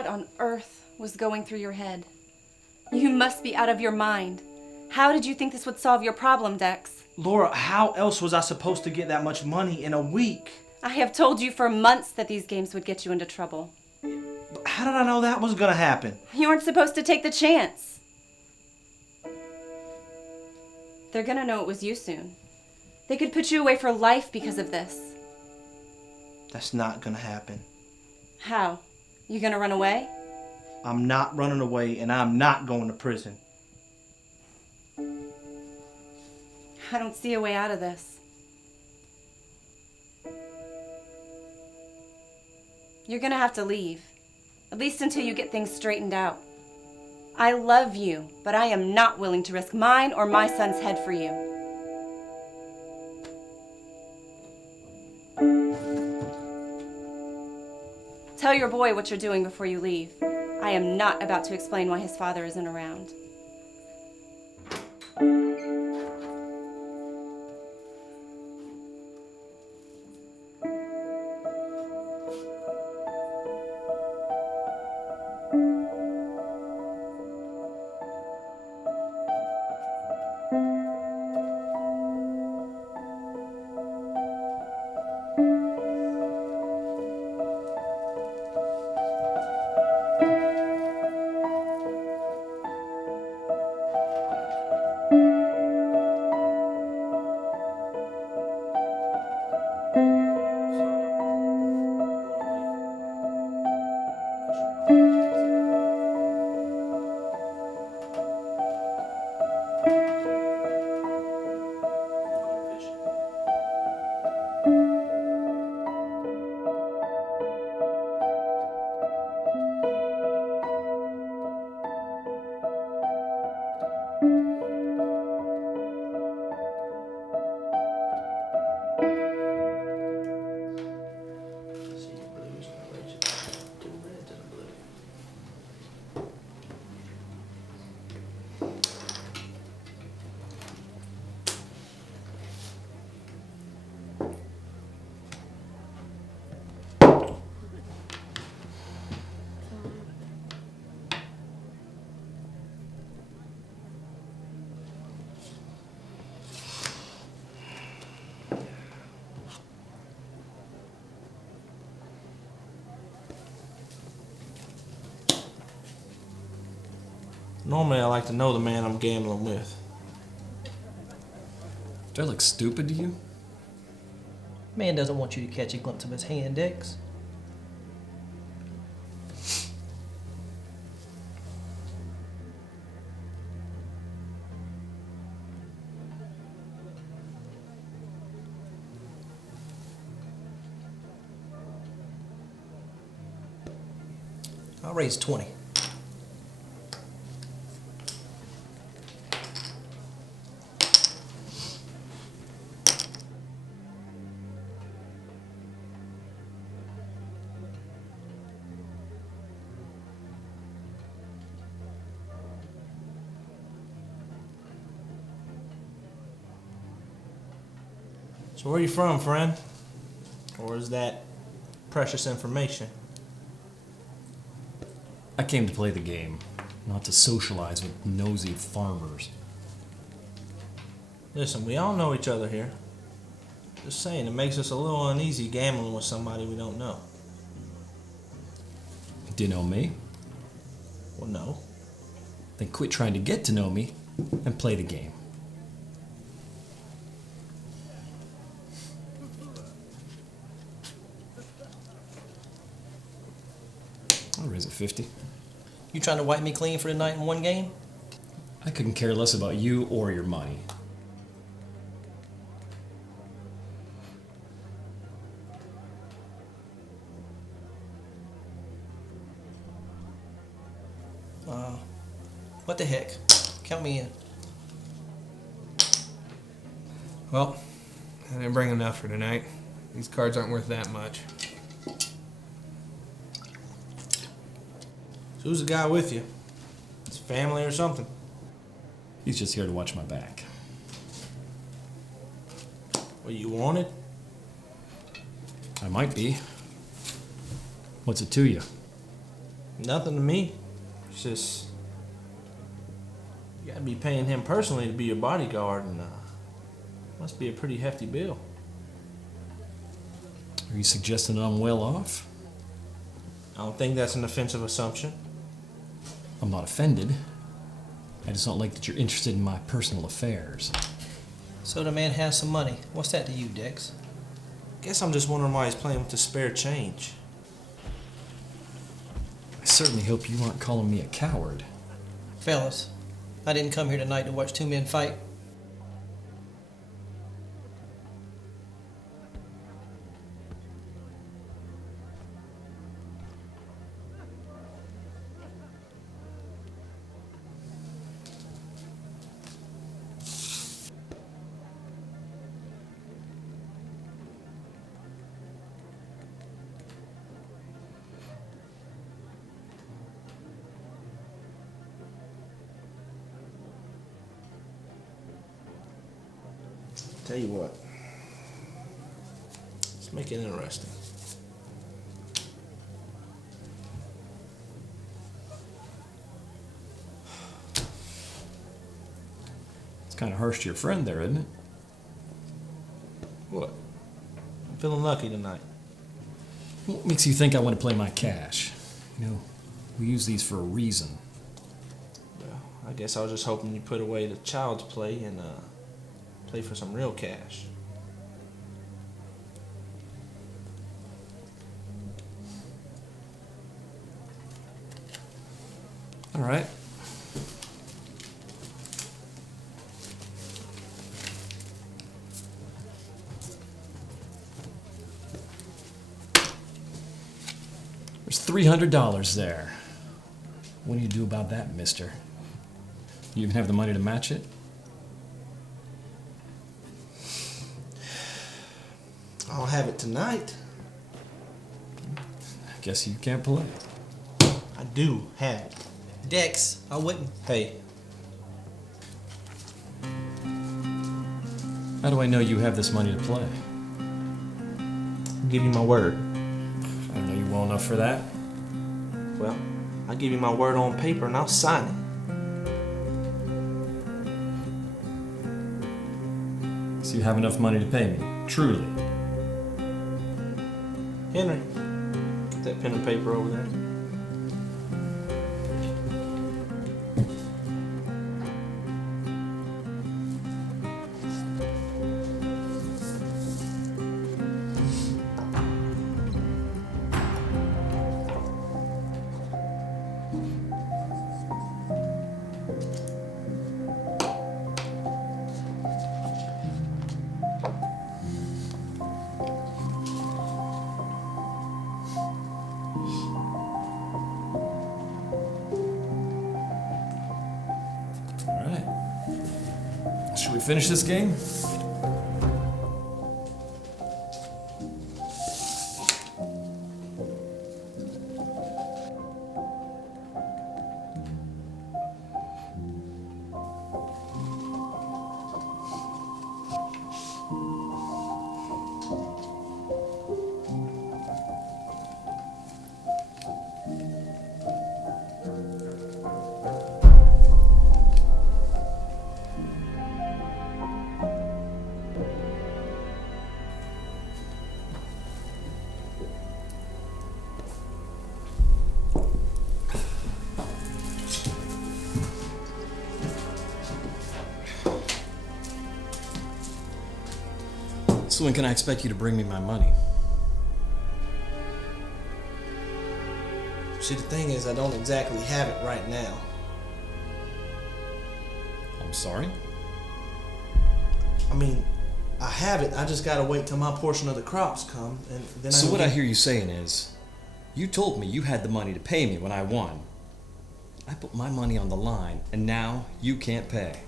What on earth was going through your head? You must be out of your mind. How did you think this would solve your problem, Dex? Laura, how else was I supposed to get that much money in a week? I have told you for months that these games would get you into trouble. But how did I know that was gonna happen? You weren't supposed to take the chance. They're gonna know it was you soon. They could put you away for life because of this. That's not gonna happen. How? You gonna run away? I'm not running away, and I'm not going to prison. I don't see a way out of this. You're gonna have to leave. At least until you get things straightened out. I love you, but I am not willing to risk mine or my son's head for you. Tell your boy what you're doing before you leave. I am not about to explain why his father isn't around. Normally I like to know the man I'm gambling with. Do I look stupid to you? Man doesn't want you to catch a glimpse of his hand, Dex. I'll raise 20. So where are you from, friend? Or is that precious information? I came to play the game, not to socialize with nosy farmers. Listen, we all know each other here. Just saying, it makes us a little uneasy gambling with somebody we don't know. Do you know me? Well, no. Then quit trying to get to know me and play the game. I'll raise it 50. You trying to wipe me clean for the night in one game? I couldn't care less about you or your money. What the heck? Count me in. Well, I didn't bring enough for tonight. These cards aren't worth that much. So who's the guy with you? His family or something? He's just here to watch my back. What, you wanted? I might be. What's it to you? Nothing to me. It's just you gotta be paying him personally to be your bodyguard, and must be a pretty hefty bill. Are you suggesting that I'm well off? I don't think that's an offensive assumption. I'm not offended. I just don't like that you're interested in my personal affairs. So the man has some money. What's that to you, Dex? Guess I'm just wondering why he's playing with the spare change. I certainly hope you aren't calling me a coward. Fellas, I didn't come here tonight to watch two men fight. Tell you what. Let's make it interesting. It's kind of harsh to your friend there, isn't it? What? I'm feeling lucky tonight. What makes you think I want to play my cash? You know, we use these for a reason. Well, I guess I was just hoping you put away the child's play and play for some real cash. All right. There's $300 there. What do you do about that, mister? You even have the money to match it? I don't have it tonight. I guess you can't play. I do have it. Dex, I wouldn't. Hey, How do I know you have this money to play? I'll give you my word. I don't know you well enough for that. Well, I'll give you my word on paper and I'll sign it. So you have enough money to pay me? Truly? Henry, get that pen and paper over there. All right. Should we finish this game? So when can I expect you to bring me my money? See, the thing is, I don't exactly have it right now. I'm sorry? I mean, I have it. I just gotta wait till my portion of the crops come, and then. So what I get- hear you saying is, you told me you had the money to pay me when I won. I put my money on the line, and now you can't pay.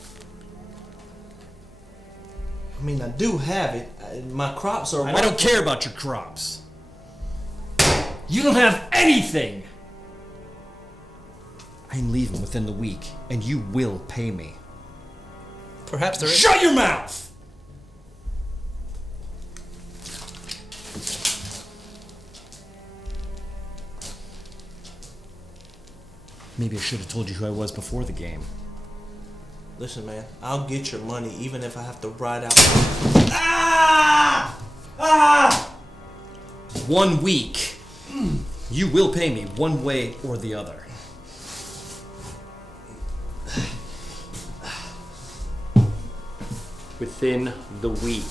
I mean, I do have it. My crops are. I don't care about your crops. You don't have anything! I'm leaving within the week, and you will pay me. Perhaps there is. Shut your mouth! Maybe I should have told you who I was before the game. Listen, man, I'll get your money even if I have to ride out. Ah! Ah! 1 week. You will pay me one way or the other. Within the week.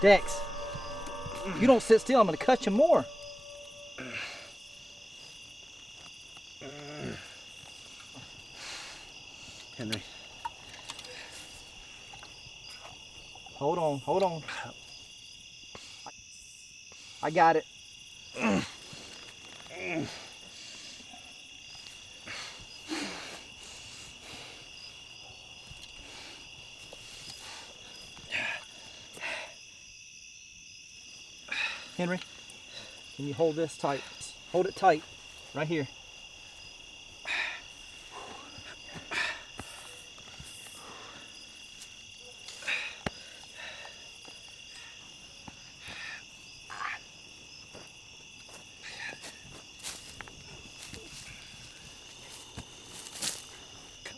Dex, if you don't sit still, I'm going to cut you more. Henry. Hold on. I got it. Henry, can you hold this tight? Hold it tight, right here.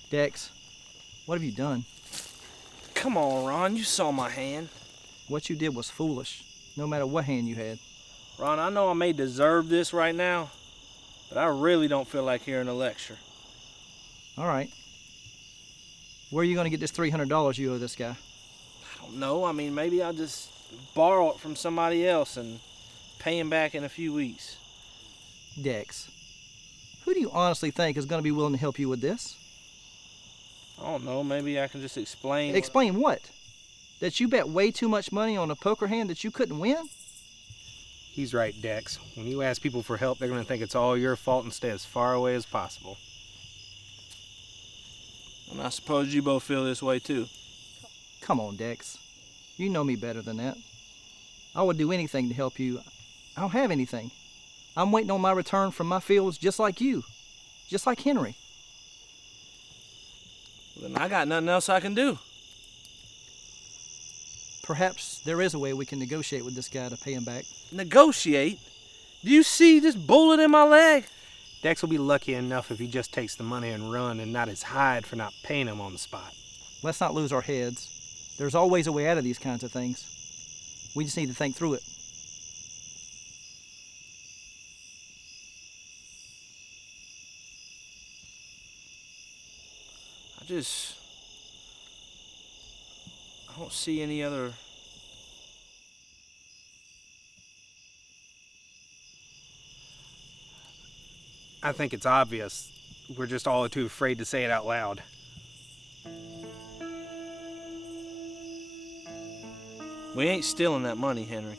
Dex, what have you done? Come on, Ron, you saw my hand. What you did was foolish, no matter what hand you had. Ron, I know I may deserve this right now, but I really don't feel like hearing a lecture. All right. Where are you going to get this $300 you owe this guy? I don't know. I mean, maybe I'll just borrow it from somebody else and pay him back in a few weeks. Dex, who do you honestly think is going to be willing to help you with this? I don't know. Maybe I can just explain. Explain what? That you bet way too much money on a poker hand that you couldn't win? He's right, Dex. When you ask people for help, they're going to think it's all your fault and stay as far away as possible. And I suppose you both feel this way too. Come on, Dex. You know me better than that. I would do anything to help you. I don't have anything. I'm waiting on my return from my fields just like you. Just like Henry. Then I got nothing else I can do. Perhaps there is a way we can negotiate with this guy to pay him back. Negotiate? Do you see this bullet in my leg? Dex will be lucky enough if he just takes the money and run and not his hide for not paying him on the spot. Let's not lose our heads. There's always a way out of these kinds of things. We just need to think through it. I don't see any other... I think it's obvious. We're just all too afraid to say it out loud. We ain't stealing that money, Henry.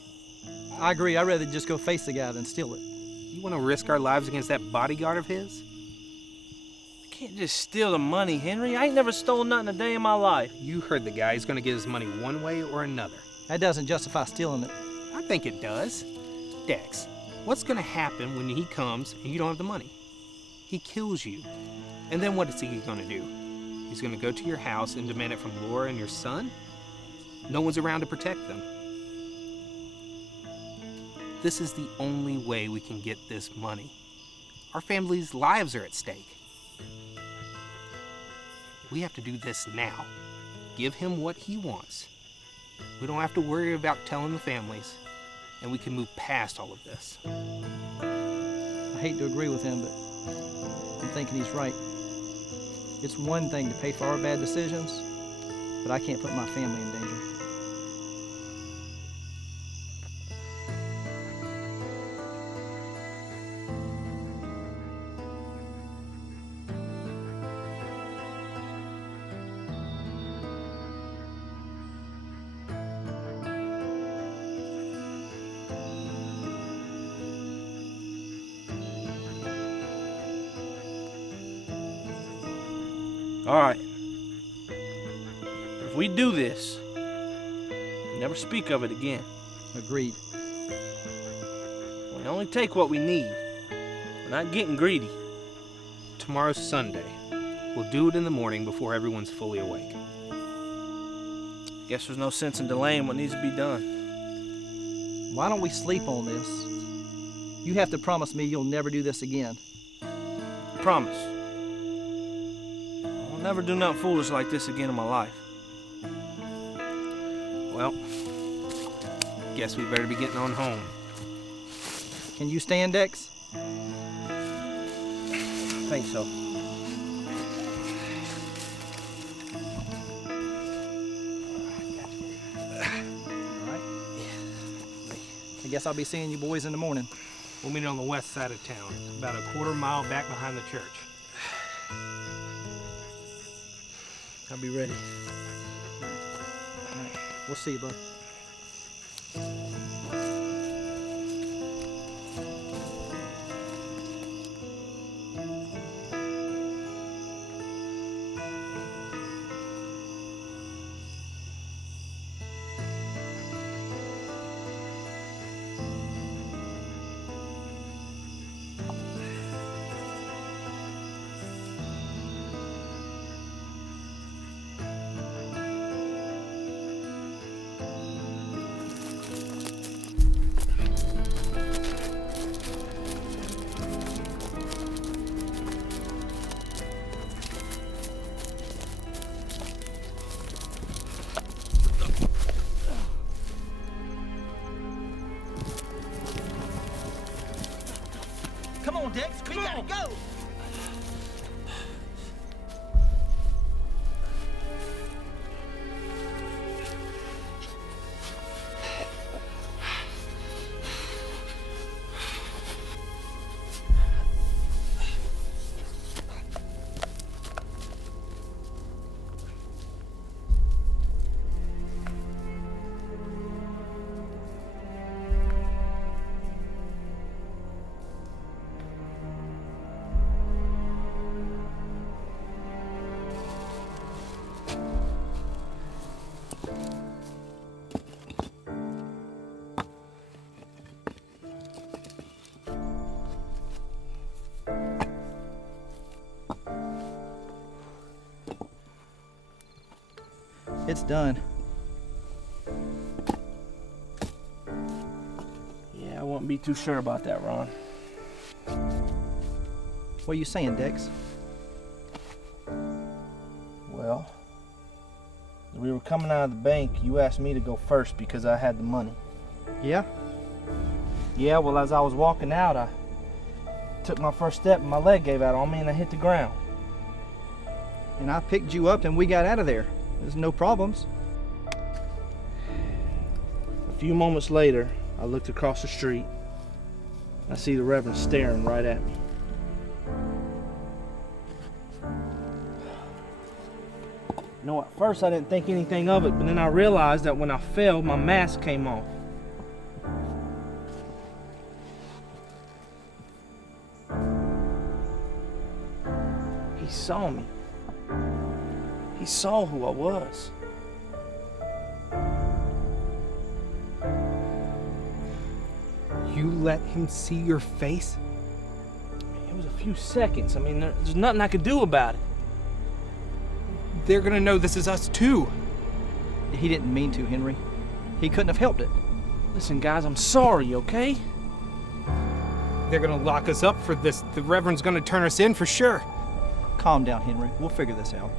I agree. I'd rather just go face the guy than steal it. You want to risk our lives against that bodyguard of his? I can't just steal the money, Henry. I ain't never stole nothing a day in my life. You heard the guy. He's going to get his money one way or another. That doesn't justify stealing it. I think it does. Dex, what's going to happen when he comes and you don't have the money? He kills you. And then what is he going to do? He's going to go to your house and demand it from Laura and your son? No one's around to protect them. This is the only way we can get this money. Our family's lives are at stake. We have to do this now. Give him what he wants. We don't have to worry about telling the families, and we can move past all of this. I hate to agree with him, but I'm thinking he's right. It's one thing to pay for our bad decisions, but I can't put my family in danger. All right. If we do this, never speak of it again. Agreed. We only take what we need. We're not getting greedy. Tomorrow's Sunday. We'll do it in the morning before everyone's fully awake. Guess there's no sense in delaying what needs to be done. Why don't we sleep on this? You have to promise me you'll never do this again. Promise. I'll never do nothing foolish like this again in my life. Well, guess we better be getting on home. Can you stand, Dex? I think so. I guess I'll be seeing you boys in the morning. We'll meet on the west side of town, about a quarter mile back behind the church. I'll be ready. All right. We'll see you, bud. Come on, Dex, we gotta go! It's done. Yeah, I wouldn't be too sure about that, Ron. What are you saying, Dex? Well, as we were coming out of the bank, you asked me to go first because I had the money. Yeah? Yeah, well, as I was walking out, I took my first step and my leg gave out on me and I hit the ground. And I picked you up and we got out of there. There's no problems. A few moments later, I looked across the street. I see the Reverend staring right at me. You know, at first I didn't think anything of it, but then I realized that when I fell, my mask came off. He saw me. He saw who I was. You let him see your face? It was a few seconds. I mean, there's nothing I could do about it. They're gonna know this is us too. He didn't mean to, Henry. He couldn't have helped it. Listen, guys, I'm sorry, okay? They're gonna lock us up for this. The Reverend's gonna turn us in for sure. Calm down, Henry. We'll figure this out.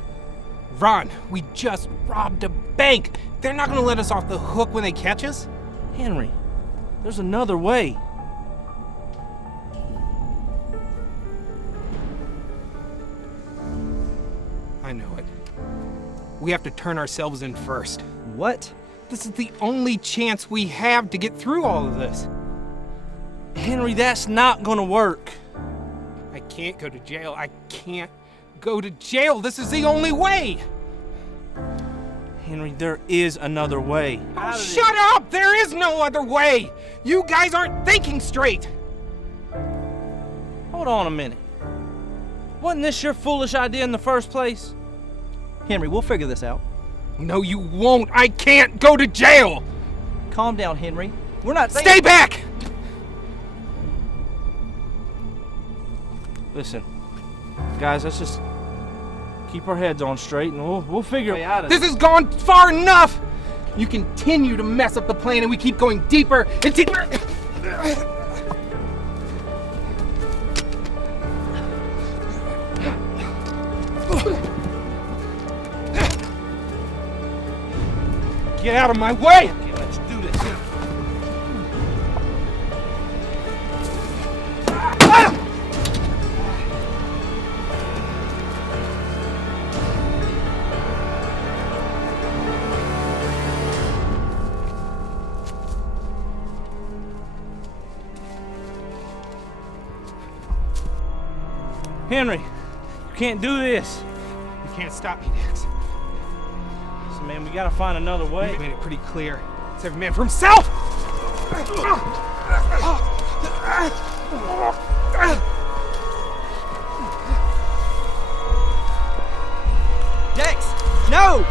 Ron, we just robbed a bank. They're not gonna let us off the hook when they catch us. Henry, there's another way. I know it. We have to turn ourselves in first. What? This is the only chance we have to get through all of this. Henry, that's not gonna work. I can't go to jail. I can't go to jail. This is the only way. Henry, there is another way. Oh, shut up! There is no other way. You guys aren't thinking straight. Hold on a minute. Wasn't this your foolish idea in the first place? Henry, we'll figure this out. No, you won't. I can't go to jail. Calm down, Henry. We're not saying— Stay back! Listen, guys, keep our heads on straight, and we'll figure a way out of This has gone far enough! You continue to mess up the plan, and we keep going deeper and deeper. Get out of my way! Okay, let's do this. Henry, you can't do this. You can't stop me, Dex. So, man, we gotta find another way. You made it pretty clear. It's every man for himself! Dex, no!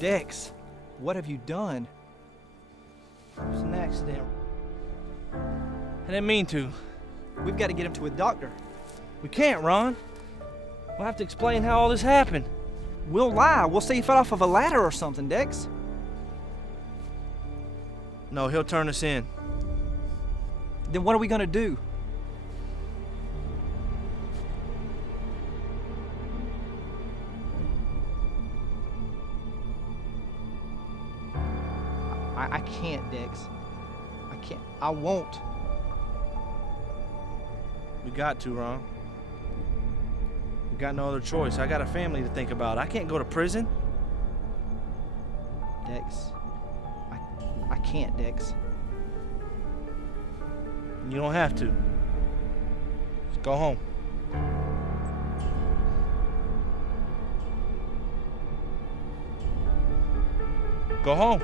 Dex, what have you done? It was an accident. I didn't mean to. We've got to get him to a doctor. We can't, Ron. We'll have to explain how all this happened. We'll lie. We'll say he fell off of a ladder or something, Dex. No, he'll turn us in. Then what are we going to do? I can't, Dex. I can't. I won't. We got to, Ron. We got no other choice. I got a family to think about. I can't go to prison. Dex. I can't, Dex. You don't have to. Just go home. Go home.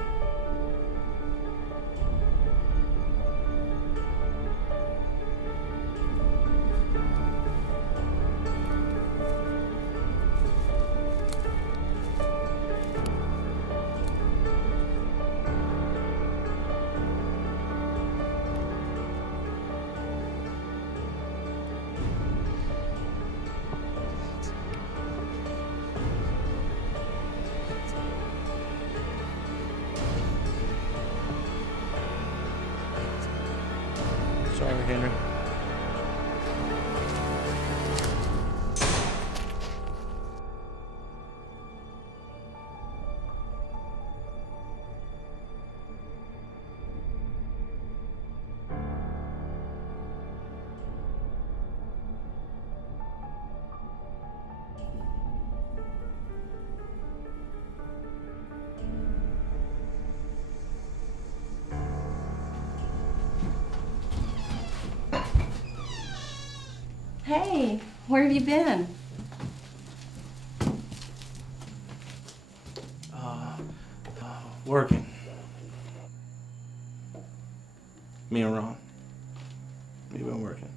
Sorry, Henry. Hey, where have you been? Working. Me and Ron. We've been working.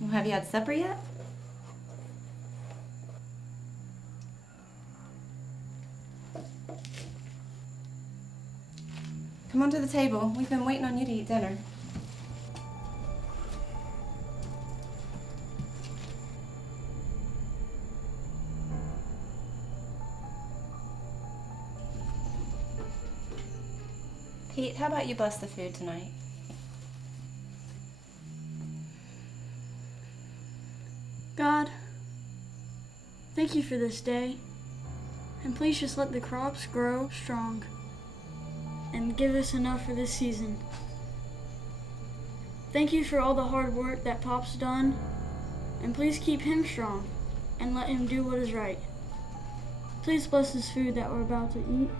Well, have you had supper yet? Come on to the table. We've been waiting on you to eat dinner. Pete, how about you bless the food tonight? God, thank you for this day, and please just let the crops grow strong and give us enough for this season. Thank you for all the hard work that Pop's done, and please keep him strong and let him do what is right. Please bless this food that we're about to eat.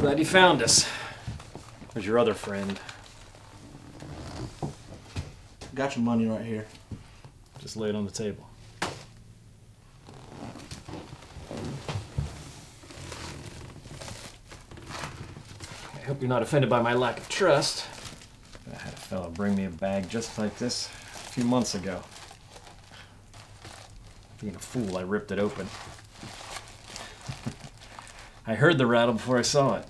Glad you found us. Where's your other friend? Got your money right here. Just lay it on the table. I hope you're not offended by my lack of trust. I had a fellow bring me a bag just like this a few months ago. Being a fool, I ripped it open. I heard the rattle before I saw it.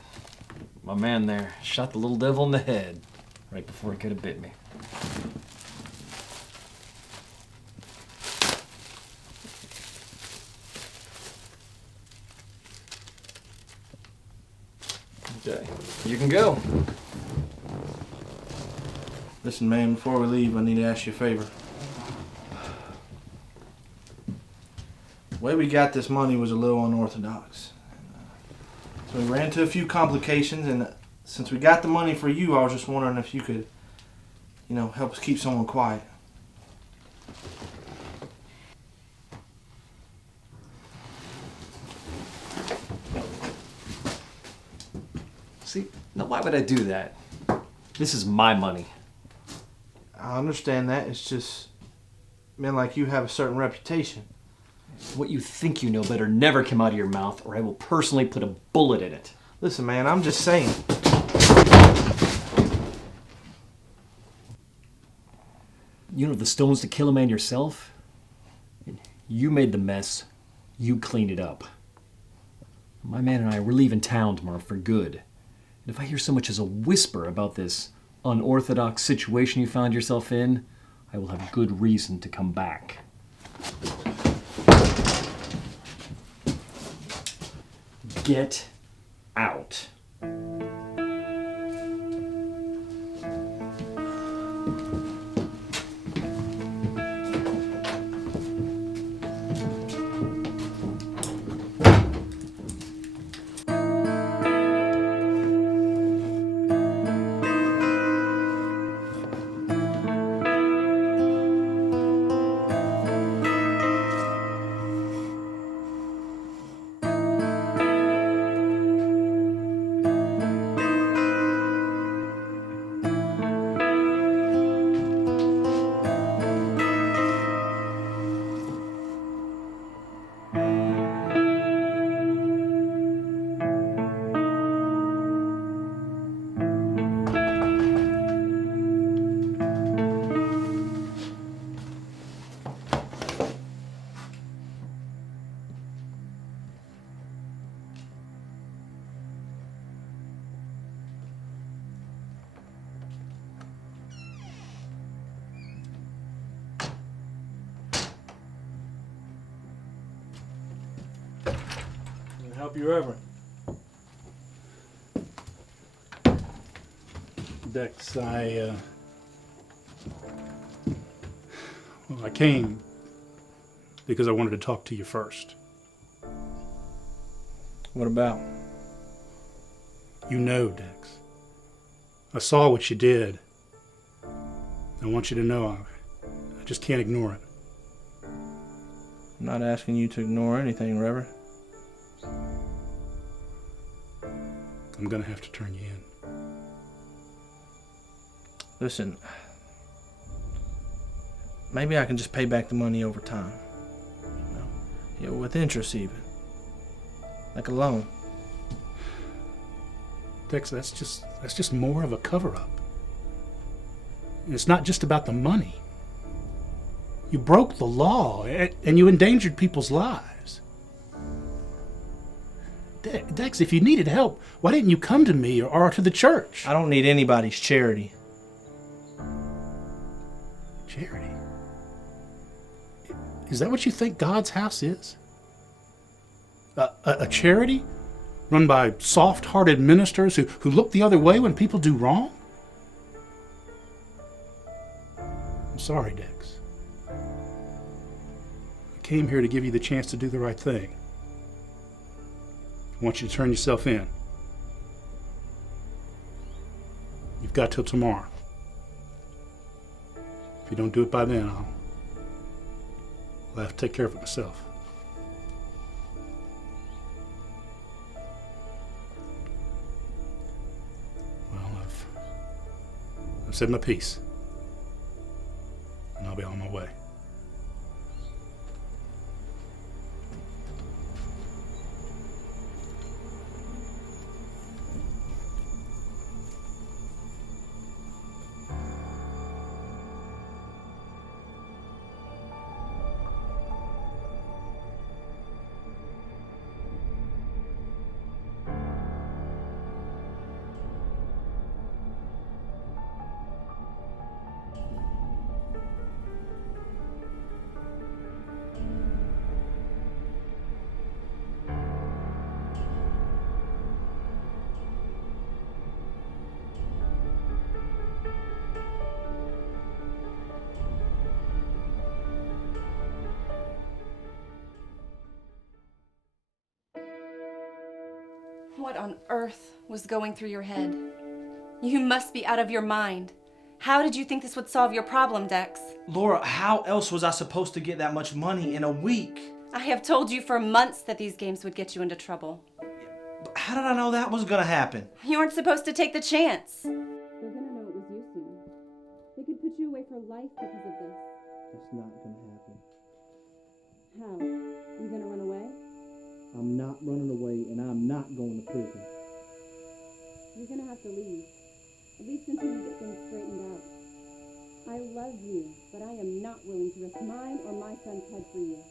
My man there shot the little devil in the head right before he could have bit me. Okay, you can go. Listen, man, before we leave, I need to ask you a favor. The way we got this money was a little unorthodox. So we ran into a few complications, and since we got the money for you, I was just wondering if you could, help us keep someone quiet. See, now why would I do that? This is my money. I understand that. It's just men like you have a certain reputation. What you think you know better never come out of your mouth, or I will personally put a bullet in it. Listen, man, I'm just saying. You don't have the stones to kill a man yourself? You made the mess. You cleaned it up. My man and I, we're leaving town tomorrow for good. And if I hear so much as a whisper about this unorthodox situation you found yourself in, I will have good reason to come back. Get out. Help you, Reverend. Dex, I came because I wanted to talk to you first. What about? You know, Dex. I saw what you did. I want you to know I just can't ignore it. I'm not asking you to ignore anything, Reverend. I'm gonna have to turn you in. Listen, maybe I can just pay back the money over time. With interest even. Like a loan. Dex, that's just more of a cover-up. And it's not just about the money. You broke the law, and you endangered people's lives. Dex, if you needed help, why didn't you come to me or to the church? I don't need anybody's charity. Charity? Is that what you think God's house is? A charity run by soft-hearted ministers who look the other way when people do wrong? I'm sorry, Dex. I came here to give you the chance to do the right thing. I want you to turn yourself in. You've got till tomorrow. If you don't do it by then, I'll have to take care of it myself. If you don't do it by then, I'll have to take care of it myself. I've said my piece. And I'll be on my way. What on earth was going through your head? You must be out of your mind. How did you think this would solve your problem, Dex? Laura, how else was I supposed to get that much money in a week? I have told you for months that these games would get you into trouble. But how did I know that was gonna happen? You weren't supposed to take the chance. They're gonna know it was you soon. They could put you away for life because of this. It's not gonna happen. How? You gonna run away? I'm not running away, and I'm not going to prison. You're gonna have to leave. At least until you get things straightened out. I love you, but I am not willing to risk mine or my son's head for you.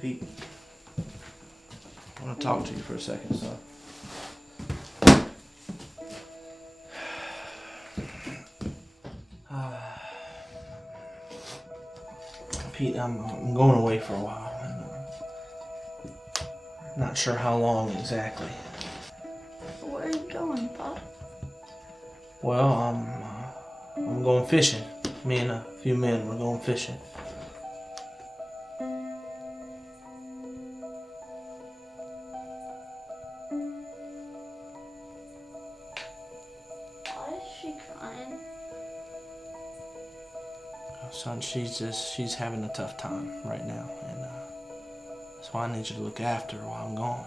Pete, I want to talk to you for a second, son. Pete, I'm going away for a while, and not sure how long exactly. Where are you going, Pop? Well, I'm going fishing. Me and a few men, we're going fishing. Why is she crying? Son, she's having a tough time right now, and that's why I need you to look after her while I'm gone.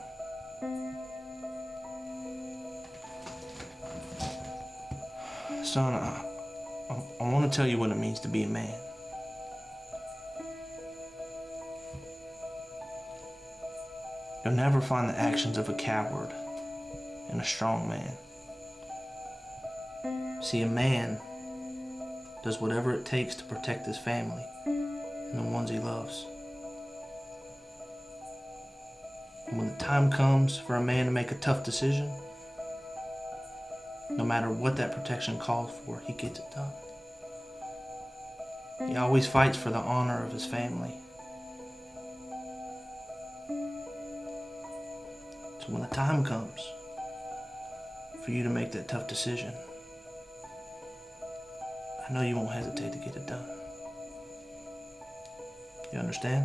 Son, I want to tell you what it means to be a man. You'll never find the actions of a coward in a strong man. See, a man does whatever it takes to protect his family and the ones he loves. And when the time comes for a man to make a tough decision, no matter what that protection calls for, he gets it done. He always fights for the honor of his family. So when the time comes for you to make that tough decision, I know you won't hesitate to get it done. You understand?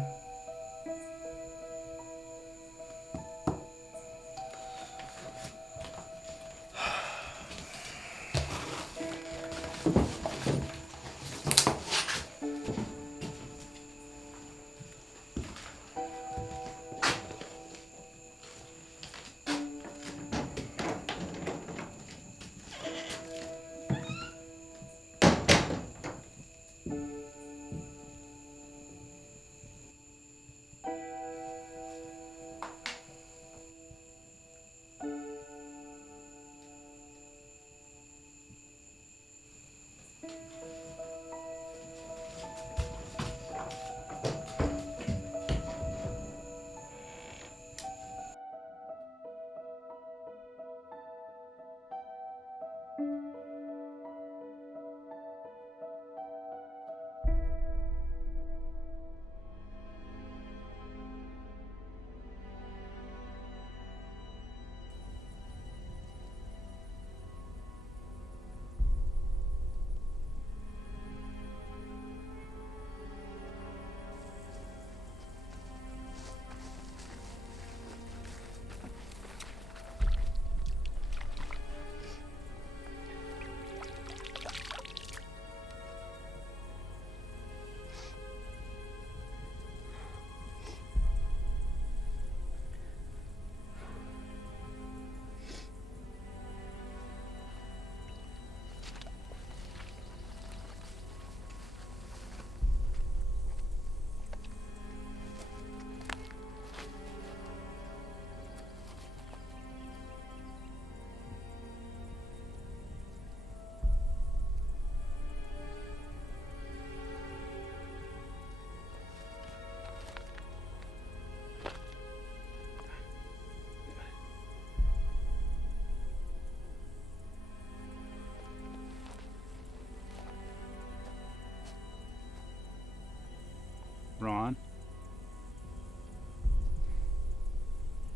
Ron.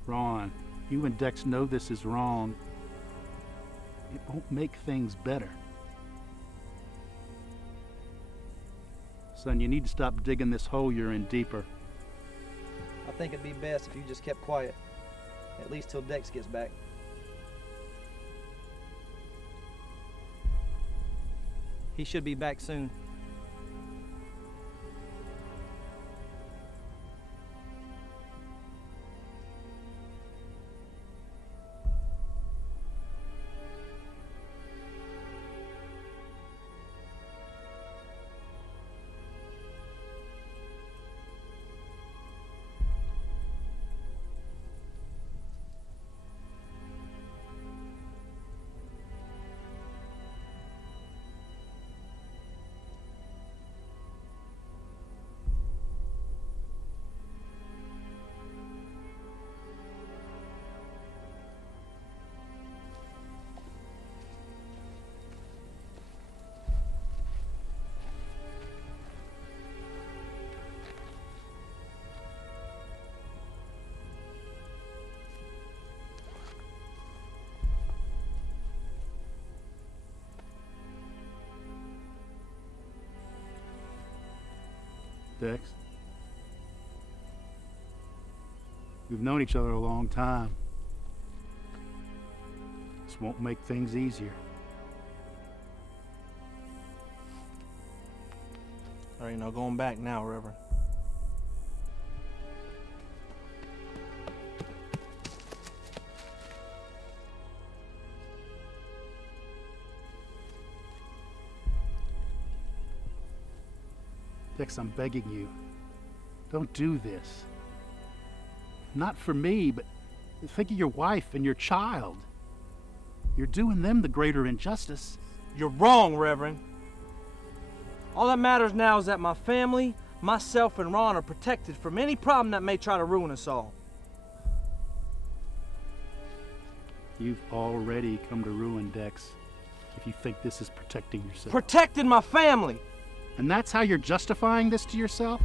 Ron, you and Dex know this is wrong. It won't make things better. Son, you need to stop digging this hole you're in deeper. I think it'd be best if you just kept quiet, at least till Dex gets back. He should be back soon. Dex, we've known each other a long time. This won't make things easier. There ain't no going back now, Reverend. Dex, I'm begging you, don't do this. Not for me, but think of your wife and your child. You're doing them the greater injustice. You're wrong, Reverend. All that matters now is that my family, myself, and Ron are protected from any problem that may try to ruin us all. You've already come to ruin, Dex, if you think this is protecting yourself. Protecting my family! And that's how you're justifying this to yourself?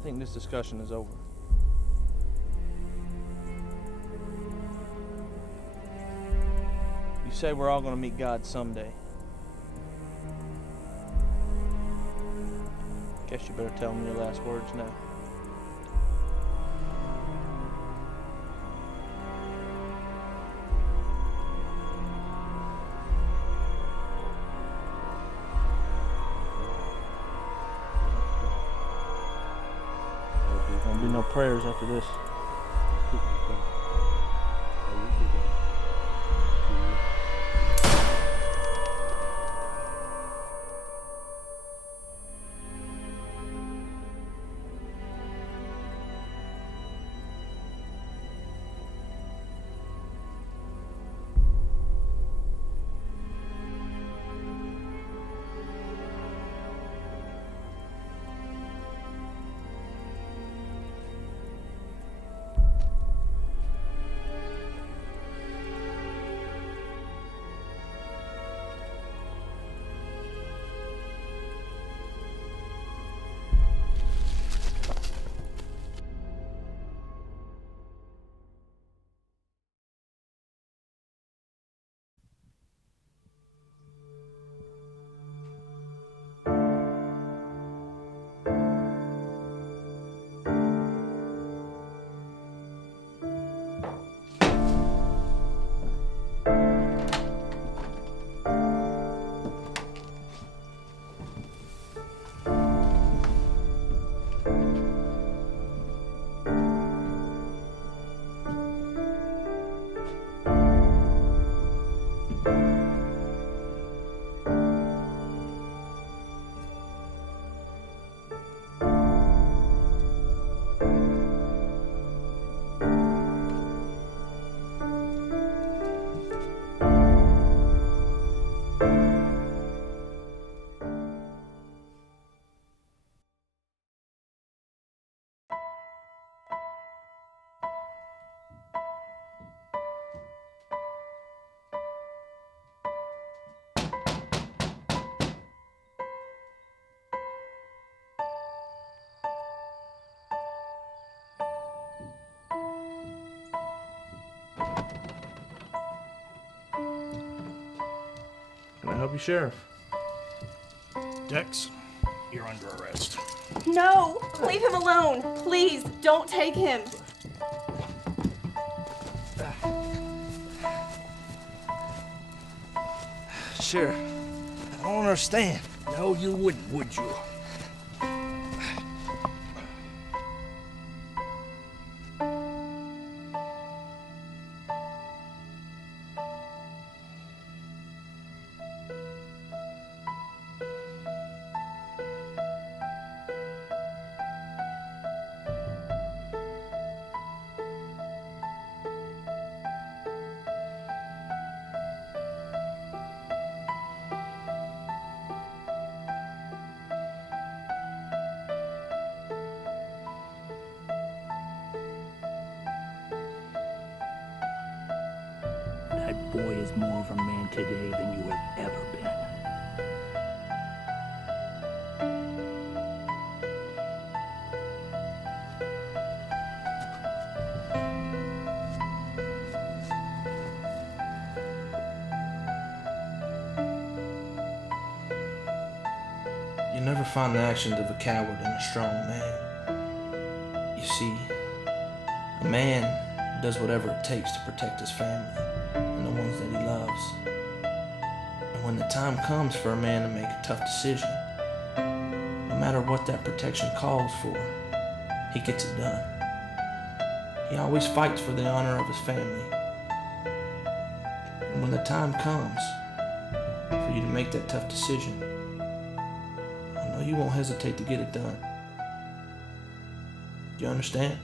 I think this discussion is over. You say we're all going to meet God someday. Guess you better tell him your last words now. There'll be no prayers after this. help you, Sheriff? Dex, you're under arrest. No! Leave him alone! Please, don't take him! Sheriff, I don't understand. No, you wouldn't, would you? That boy is more of a man today than you have ever been. You never find the actions of a coward in a strong man. You see, a man does whatever it takes to protect his family and the ones that he loves. And when the time comes for a man to make a tough decision, no matter what that protection calls for, he gets it done. He always fights for the honor of his family. And when the time comes for you to make that tough decision, I know you won't hesitate to get it done. Do you understand?